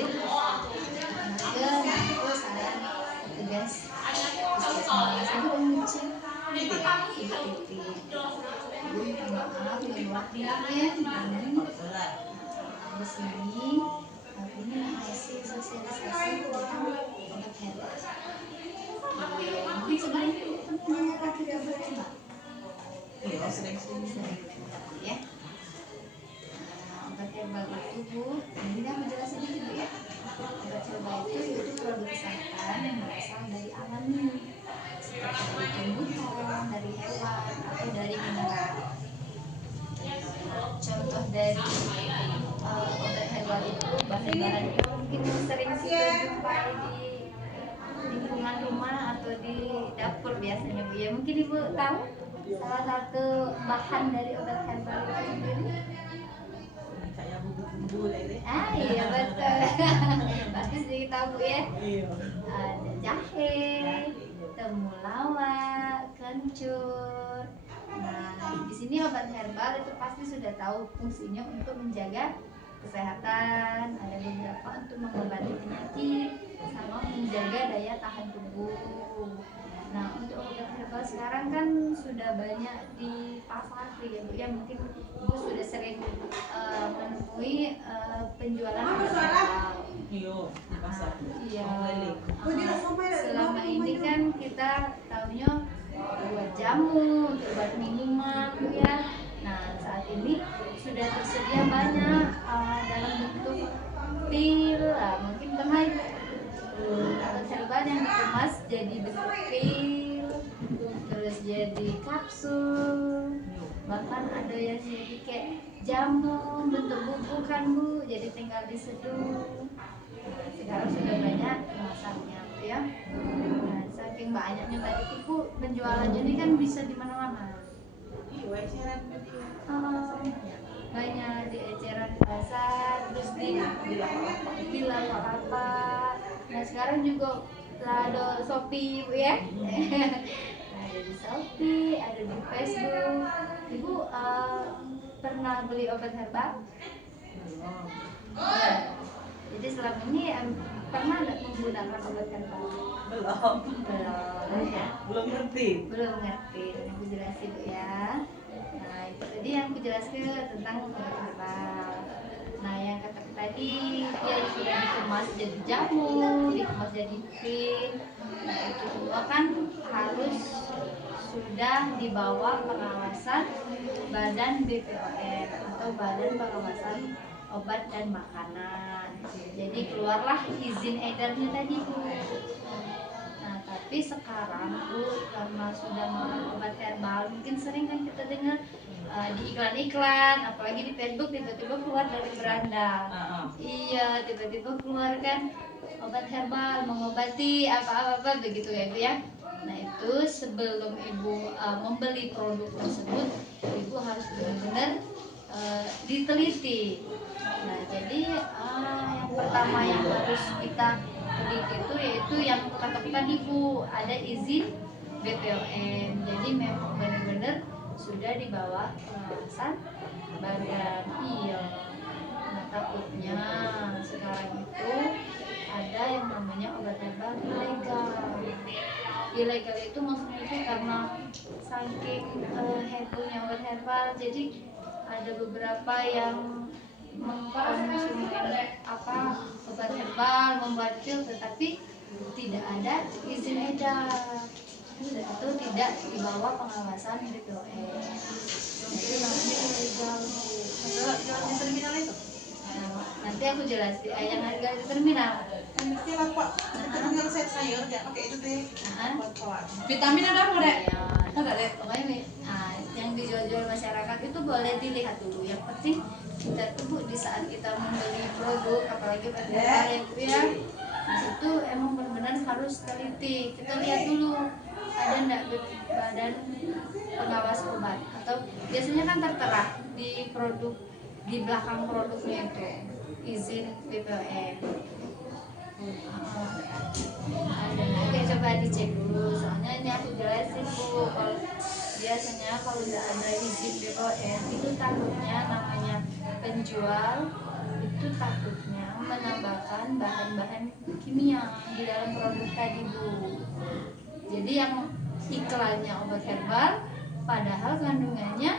sakit ke aku saran petugas puskesmas ibu Uci ibu Titi ibu minta maaf lahir batin di sini ini masih sosialisasi tentang obat herbal. Mungkin sebelum itu pernah dengar lagi kabar herbal? Iya, sering ya. Obat herbal itu Bu, ini aku jelasin dulu Bu ya. Obat herbal itu produk kesehatan yang berasal dari alami, seperti dari tumbuhan, dari hewan, atau dari mineral. Contoh dari obat herbal itu bahan-bahan itu mungkin yang sering kita jumpai di lingkungan rumah atau di dapur biasanya Bu ya. Mungkin Ibu tahu salah satu bahan dari obat herbal itu sendiri? kayak bumbu-bumbu lele. Iya betul. Pasti sedikit tahu Bu ya. Iya. Ada jahe, temulawak, kencur. Nah, di sini obat herbal itu pasti sudah tahu fungsinya untuk menjaga kesehatan, ada beberapa untuk mengobati penyakit, sama menjaga daya tahan tubuh. Nah, untuk obat herbal sekarang kan sudah banyak di pasar ya Bu ya, mungkin Ibu sudah sering menemui penjualan obat herbal. Iya, di pasar. Iya. Lele. Selama ini kan kita tahunya buat jamu, buat minuman ya. Nah, saat ini sudah tersedia banyak dalam bentuk pil. Mungkin pernah obat herbal yang dikemas jadi bentuk pil, terus jadi kapsul, bahkan ada yang jadi kayak jamu bentuk bubuk kan Bu, jadi tinggal diseduh. Nah, sekarang sudah banyak kemasannya ya. Nah, saking banyaknya tadi itu Bu, penjualannya ini kan bisa di mana-mana. Iya, eceran tadi. Banyak di eceran pasar, terus di lapak-lapak. Nah, sekarang juga ada Shopee Bu ya. Ada di Shopee, ada di Facebook. Ibu pernah beli obat herbal? Belum. Ya. Jadi selama ini pernah nggak menggunakan obat herbal? Belum. Belum ya. Belum ngerti. Belum ngerti. Dan aku jelasin Bu ya. Nah, itu tadi yang aku jelaskan tentang obat herbal. Nah, yang kata tadi dia sudah dikemas jadi jamu, dikemas jadi pil. Nah, itu semua kan harus sudah di bawah pengawasan Badan BPOM atau Badan Pengawasan Obat dan Makanan. Jadi keluarlah izin edarnya tadi Bu. Nah, tapi sekarang Bu, karena sudah makan obat herbal, mungkin sering kan kita dengar di iklan-iklan, apalagi di Facebook tiba-tiba keluar dari beranda. Iya, tiba-tiba keluar kan obat herbal mengobati apa-apa begitu ya Bu ya. Nah, itu sebelum Ibu membeli produk tersebut, Ibu harus benar-benar diteliti. Nah, jadi yang pertama yang harus kita teliti itu yaitu yang katakan Ibu ada izin BPOM. Jadi memang benar-benar sudah di bawah pengawasan badan. Iya. Nah, takutnya sekarang itu ada yang namanya obat herbal ilegal. Ilegal itu maksudnya itu karena saking hebohnya obat herbal, jadi ada beberapa yang mengkonsumsi obat herbal, membuat pil, tetapi tidak ada izin edar, itu tidak di bawah pengawasan BPOM. Itu namanya ilegal Bu. Jual di terminal itu? Nah, nanti aku jelasin yang harga di terminal. Kan mesti lapak. Di terminal sayur ya pakai itu deh. Nah, Vitamin ada apa, Dek? ya, Ada, Dek. pokoknya yang dijual-jual masyarakat itu boleh dilihat dulu. Yang penting kita tuh Bu, di saat kita membeli produk, apalagi obat herbal ya Bu ya, itu emang benar-benar harus teliti. Kita lihat dulu ada enggak badan pengawas obat, atau biasanya kan tertera di produk, di belakang produknya itu izin BPOM. Ada, oke, coba dicek dulu, soalnya ini aku jelasin Bu, kalau biasanya kalau udah ada izin BPOM itu takutnya namanya penjual itu takutnya menambahkan bahan-bahan kimia di dalam produk tadi, Bu. Jadi yang iklannya obat herbal, padahal kandungannya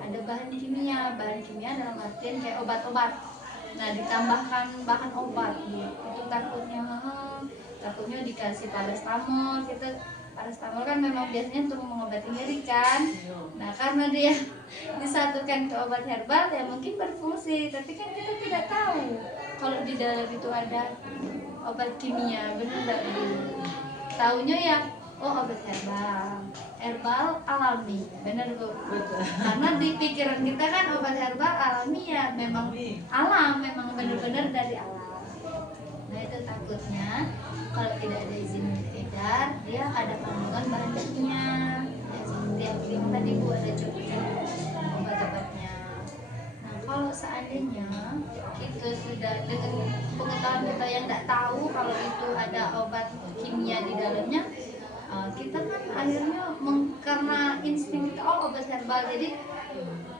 ada bahan kimia. Bahan kimia dalam artian kayak obat-obat. Nah, ditambahkan bahan obat, Bu. Itu takutnya dikasih paracetamol. Paracetamol kan memang biasanya untuk mengobati nyeri kan. Nah, karena dia disatukan ke obat herbal ya mungkin berfungsi, tapi kan kita tidak tahu kalau di dalam itu ada obat kimia, benar nggak, Bu? Taunya ya obat herbal alami, benar, Bu? Karena di pikiran kita kan obat herbal alami ya memang alam, memang benar-benar dari alam. Nah, itu takutnya kalau tidak ada izin edar, dia ada kandungan bahan kimia ya, seperti yang bilang tadi, Bu, ada campuran obat-obatnya. Nah, kalau seandainya kita sudah dengan pengetahuan kita yang tidak tahu kalau itu ada obat kimia di dalamnya, kita kan akhirnya karena insting kita obat herbal, jadi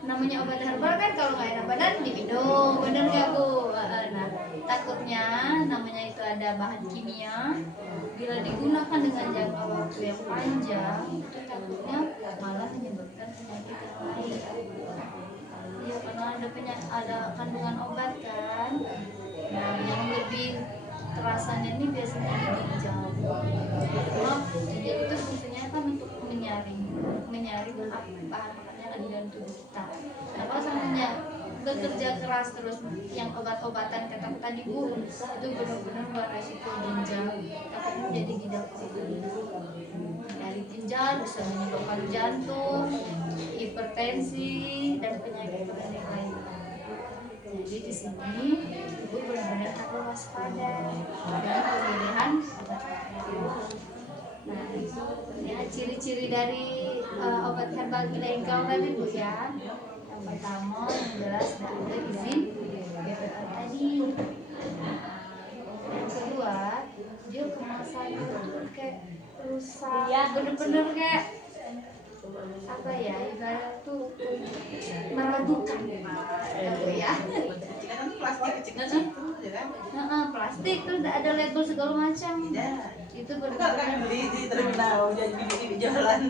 namanya obat herbal kan kalau nggak enak badan diminum, bener nggak, Bu? Nah, takutnya namanya itu ada bahan kimia, bila digunakan dengan jangka waktu yang panjang, itu takutnya malah menyebabkan penyakit yang lain. Iya, karena ada kandungan obat kan. Nah, yang lebih terasanya ini biasanya di ginjal. Karena ginjal itu fungsinya kan untuk menyaring bahan makanan yang ada di dalam tubuh kita. Nah, kalau seandainya bekerja keras terus yang obat-obatan kata tadi, Bu, itu benar-benar beresiko ginjal, takutnya jadi ginjal kronis. Dari ginjal bisa menyebabkan jantung, hipertensi, dan penyakit lain. Jadi di sini Ibu benar-benar harus waspada dengan pemilihan obat herbal. Nah, ya, ciri-ciri dari obat herbal ilegal tadi, Bu, ya. Yang pertama yang jelas tidak ada izin BPOM tadi. Yang kedua, dia kemasannya tuh kayak rusak, bener-bener kayak apa ya, ibarat tuh meragukan gitu ya. Plastik kecil-kecil ya kan? Plastik tuh udah ada label segala macam. Itu benar-benar beli di terminal jadi di jalan.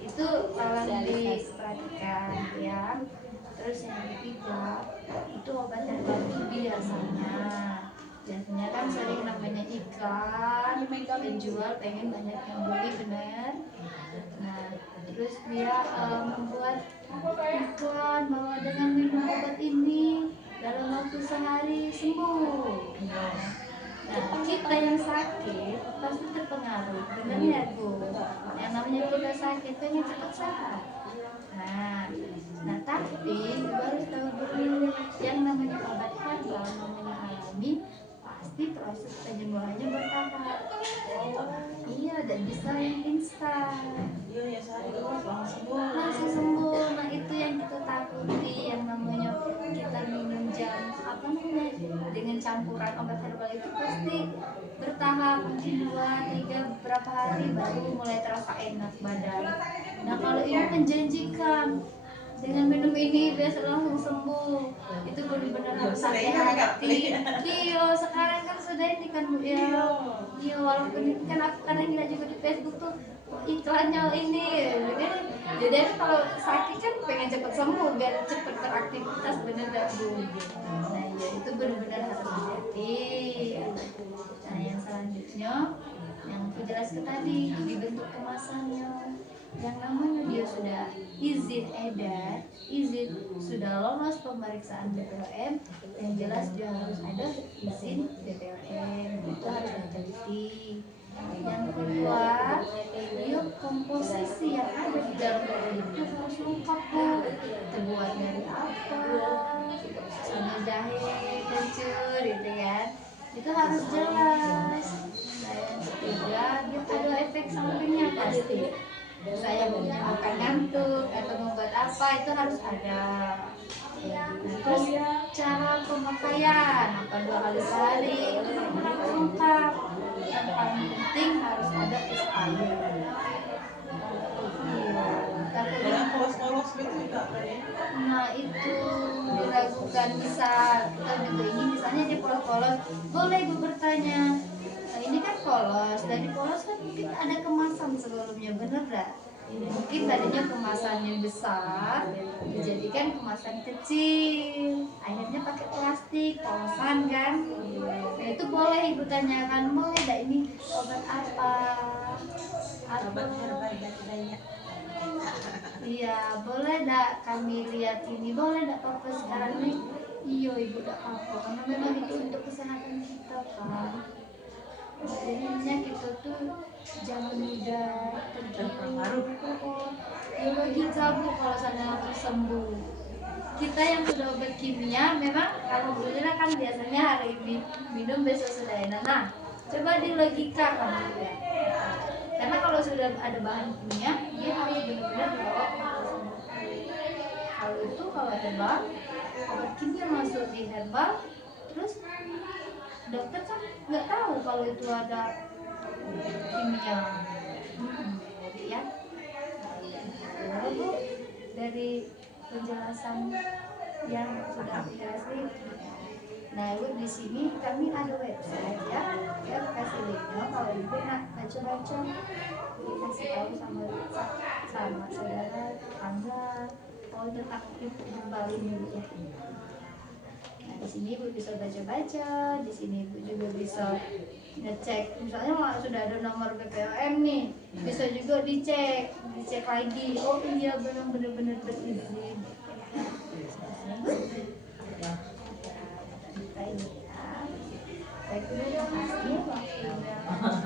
Itu tolong diperhatikan ya. Terus yang ketiga, itu obat herbal itu biasanya kan sering namanya iklan, penjual pengen banyak yang beli, benar. Nah, terus dia membuat iklan bahwa dengan minum obat ini dalam waktu sehari sembuh. Nah, kita yang sakit pasti terpengaruh, benar ya, Bu? Yang namanya kita sakit pengen cepat sehat. Nah, tapi Ibu harus tahu dulu, yang namanya obat herbal, namanya alami, pasti proses penyembuhannya bertahap. Iya, dan bisa yang instan. Iya, ya sehari Langsung sembuh. Nah, itu yang kita takuti, yang namanya kita minum dengan campuran obat herbal itu pasti bertahap, mungkin 2-3 beberapa hari baru mulai terasa enak badan. Nah, kalau ini menjanjikan dengan minum ini biasa langsung sembuh, itu benar-benar harus hati-hati. Iya, sekarang kan sudah ini kan, Bu, ya. Iya, walaupun ini kan aku kadang lihat juga di Facebook tuh iklannya ini, jadi kalau sakit kan pengen cepat sembuh biar cepat beraktivitas, bener gak, Bu? Nah, ya itu benar-benar harus hati-hati. Nah, yang selanjutnya yang aku jelaskan tadi, dibentuk kemasannya, yang namanya dia sudah izin edar, izin sudah lolos pemeriksaan BPOM, yang jelas dia harus ada izin BPOM, itu harus diteliti. Yang kedua, dia komposisi yang ada di dalam itu harus lengkap, Bu. Terbuat dari apa, sama jahe, kencur, gitu kan, itu harus jelas. Nah, yang ketiga, dia ada efek sampingnya pasti. Saya menyebabkan ngantuk atau membuat apa, itu harus ada. Terus cara pemakaian, apa 2 kali sehari, itu harus lengkap. Yang paling penting harus ada expired. Yang polos-polos gitu juga. Nah, itu meragukan misal kita juga ingin misalnya dia polos-polos, boleh ibu bertanya, "Nah, ini kan polos, dari polos kan mungkin ada kemasan sebelumnya, bener gak? Mungkin tadinya kemasannya besar dijadikan kemasan kecil, akhirnya pakai plastik polosan kan. Nah itu boleh ibu tanyakan, boleh gak ini obat apa, Obat atau herbal dari banyak. iya, boleh dak kami lihat ini, boleh dak papa sekarang nih? Iya ibu dak apa, karena memang itu untuk kesehatan kita kan. Jadinya kita tuh jangan mudah Terpengaruh. biologi tabu kalau sana sembuh. Kita yang sudah obat kimia memang alhamdulillah kan biasanya hari ini minum besok sudah enak. Nah, coba di logika kamu ya. Karena kalau sudah ada bahan kimia, dia harus benar-benar dibawa ke proses. Kalau itu kalau herbal, obat kimia masuk di herbal, terus dokter kan nggak tahu kalau itu ada kimia. Jadi ya, lalu dari penjelasan yang sudah dikasih. Nah, ibu di sini kami ada website ya, ya kasih linknya kalau ibu nak baca-baca, dikasih tahu sama saudara, tetangga, kalau tentang herbal ini Bu, ya. Nah, di sini ibu bisa baca-baca, di sini ibu juga bisa ngecek, misalnya sudah ada nomor BPOM nih, bisa juga dicek lagi, oh iya benar-benar berizin. Baik, terima kasih waktunya.